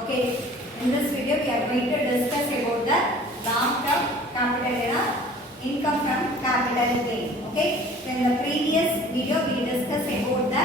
Okay, in this video we are going to discuss about the long-term capital income from capital gain. Okay, so in the previous video we discussed about the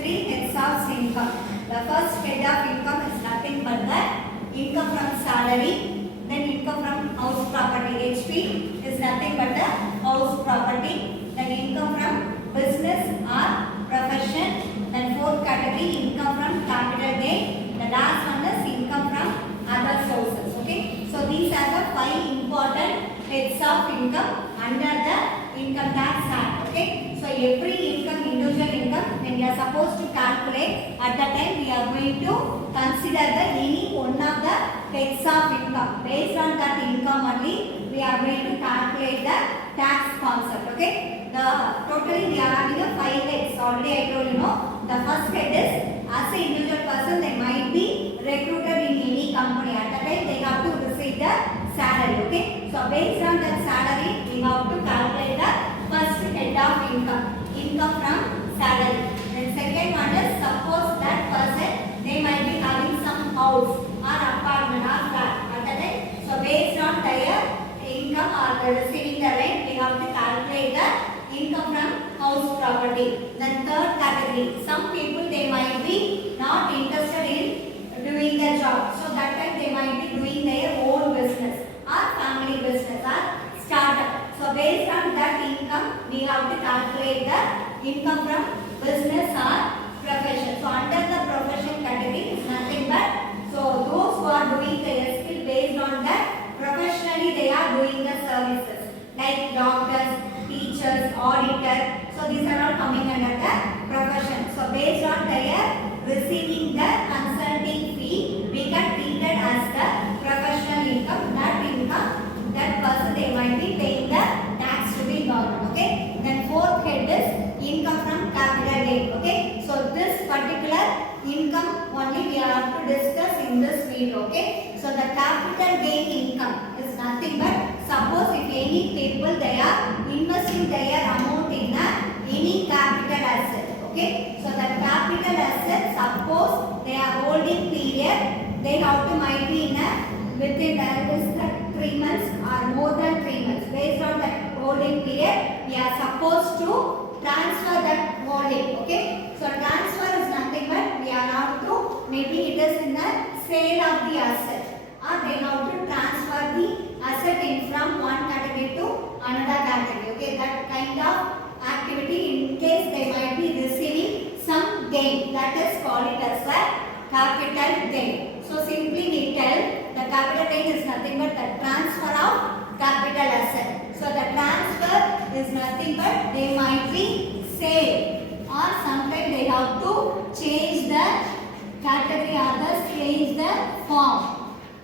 three heads of income. The first head of income is nothing but the income from salary, then income from house property. HP is nothing but the house property, then income from business or profession, then fourth category income from capital gain. The last one is income from other sources. Okay, so these are the five important heads of income under the income tax act. Okay, so every income, individual income, when we are supposed to calculate, at that time we are going to consider the any one of the heads of income. Based on that income only, we are going to calculate the tax concept. Okay, the totally we are having a five heads. Already I told you know. The first head is as an individual person, they might be recruited in any company. At that time, they have to receive the salary. Okay, so based on that salary, we have to calculate the first head of income, income from salary. Then second one is suppose that person they might be having some house or apartment or flat. At that time, so based on their income or receiving the rent, we have to calculate the income from house property. Then third category, some people they might be not interested in doing the job, so that time they might be doing their own business or family business or startup. So based on that income, we have to calculate the income from business or profession. So under the profession category is nothing but so those who are doing their skill based on that professionally they are doing the services like doctors, teachers, auditor. So these are all coming under the profession. So based on their receiving the consulting fee, we can treat it as the professional income. That income, that person they might be paying the tax to the government. Okay. Then fourth head is income from capital gain. Okay. So this particular income only we have to discuss in this video. Okay. So the capital gain income is nothing but suppose if any people they are investing their amount in any capital asset. Okay, so the capital asset suppose they are holding period, they have to might be in within that 3 months or more than 3 months. Based on that holding period, we are supposed to transfer that holding. Okay, so transfer is nothing but we are now to maybe it is in the sale of the asset, or they have to transfer the asset in from one category to another category. Okay, that kind of activity in case they might be receiving some gain, that is called it as a capital gain. So simply we tell the capital gain is nothing but the transfer of capital asset. So the transfer is nothing but they might be sale, or sometimes they have to change the category, others change the form.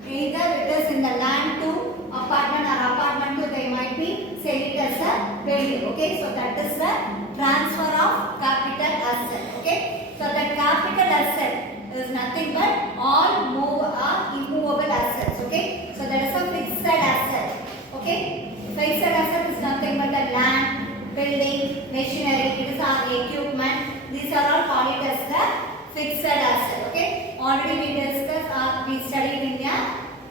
Either it is in the land to apartment or apartment to they might be sell it as a building. Okay, so that is the transfer of capital asset. Okay, so the capital asset is nothing but all move or immovable assets. Okay, so that is a fixed asset. Okay, fixed asset is nothing but the land, building, machinery, it is our equipment. These are all called it as the fixed asset. Okay, already we discussed or we studied in the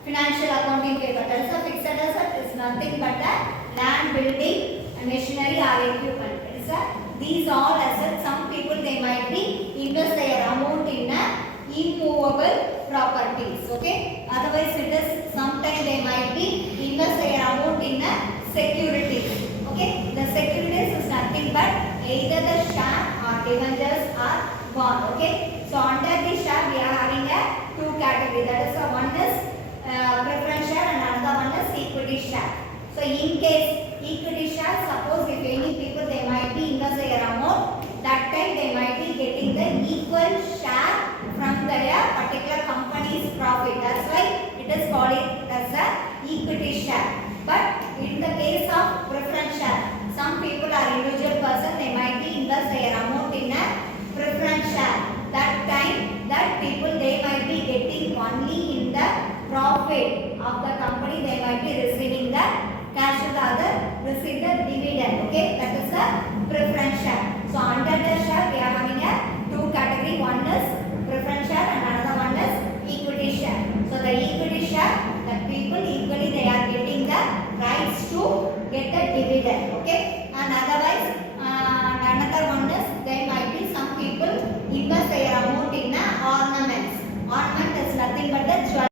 financial accounting paper. That is a fixed asset is nothing but the land, building, and machinery or equipment. It is these all assets. Some people they might be invest their amount in immovable properties. Okay, otherwise it is sometimes they might be invest their amount in securities. Okay, the securities is nothing but either the share or debentures or bond. Okay, so under the share we are having two categories. That is one is preference share and another one is equity share. So in case equity share, suppose if any people they might be invest their amount, that time they might be getting the equal share from their particular company's profit. That's why it is called it as a equity share. But in the case of preference share, some people are individual person, they might be invest their amount in a preference share. That time that people they might be getting only in the profit of the company, they might be receiving the cash or the other receive the dividend. Okay, that is the